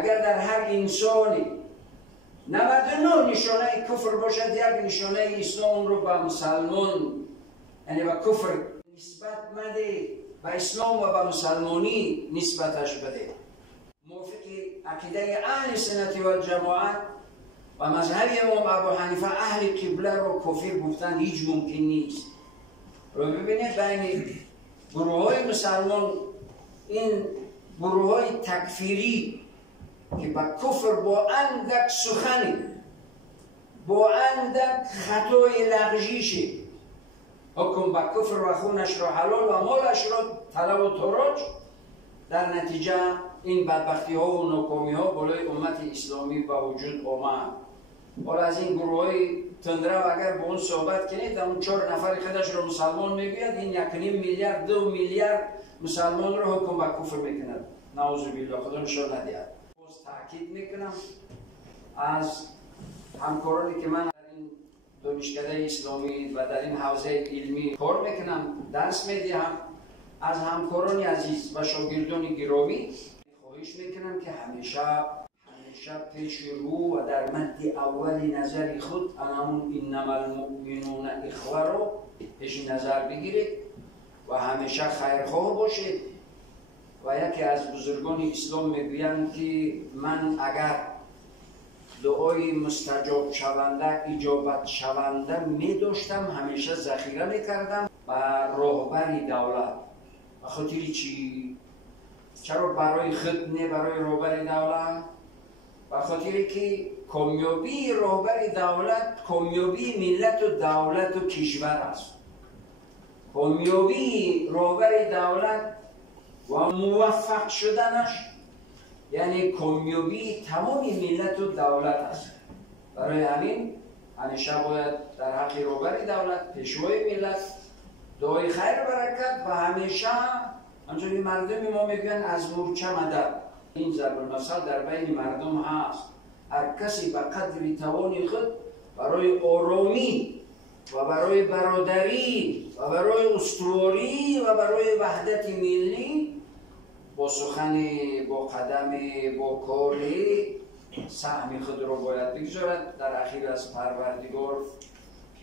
اگر در هر انسانی 99 نشانه کفر باشد، یک نشانه اسلام رو به مسلمان یعنی به کفر نسبت مده، به اسلام و به مسلمانی نسبتش بده. موافق عقیده اهل سنت و جماعت و مذهب امام ابو حنیفه اهل قبله رو کافر گفتن هیچ ممکن نیست. رو ببینید بین گروه های مسلمان این گروه های تکفیری که با کفر با اندک سخنی با اندک خطای لغزشی حکم با کفر و خونش را حلال و مالش را طلب و تراج، در نتیجه این بدبختی ها و ناکامی ها بالای امت اسلامی به وجود آمد. حالا از این گروه های تندرو اگر با اون صحبت کنید، اون 4 نفر خودش رو مسلمان میگوید، این 1.5 میلیارد 2 میلیارد مسلمان رو حکم به کفر میکند. نعوذ بالله، خدا نشان ندهد. باز تاکید میکنم از همکارانی که من در این دانشکده اسلامی و در این حوزه علمی کار میکنم، درس میدهم، از همکاران عزیز و شاگردان گرامی خواهش میکنم که همیشه پیش رو و در مد اول نظر خود انما المؤمنون اخوه رو پیش نظر بگیرید و همیشه خیرخواه باشید. و یکی از بزرگان اسلام میگویند که من اگر دعای مستجاب شونده اجابت شونده میداشتم همیشه ذخیره میکردم و راهبر دولت. و خاطر چی؟ چرا برای خود نه برای راهبر دولت؟ و خاطر که کامیابی راهبر دولت کامیابی ملت و دولت و کشور است. کامیابی راهبر دولت و موفق شدنش یعنی کامیابی تمام ملت و دولت است. برای همین همیشه باید در حق راهبر دولت، پیشوای ملت دعای خیر برکت و همیشه همچنین مردم ما میگن از مورچه مدد. این ضرب المثل در بین مردم هست. هر کسی به قدر توان خود برای آرامی و برای برادری و برای استواری و برای وحدت ملی با سخن، با قدم، با کاری سهم خود را باید بگذارد. در اخیر از پروردگار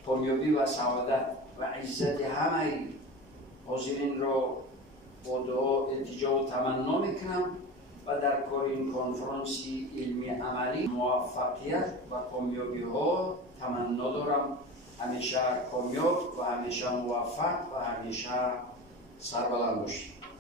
کامیابی و سعادت و عزت همه حاضرین را با دعا التجا و تمنا میکنم و در کار این کنفرانسی علمی عملی موفقیت و کامیابی ها تمنا دارم. همیشه کامیاب و همیشه موفق و همیشه سربلند باشید.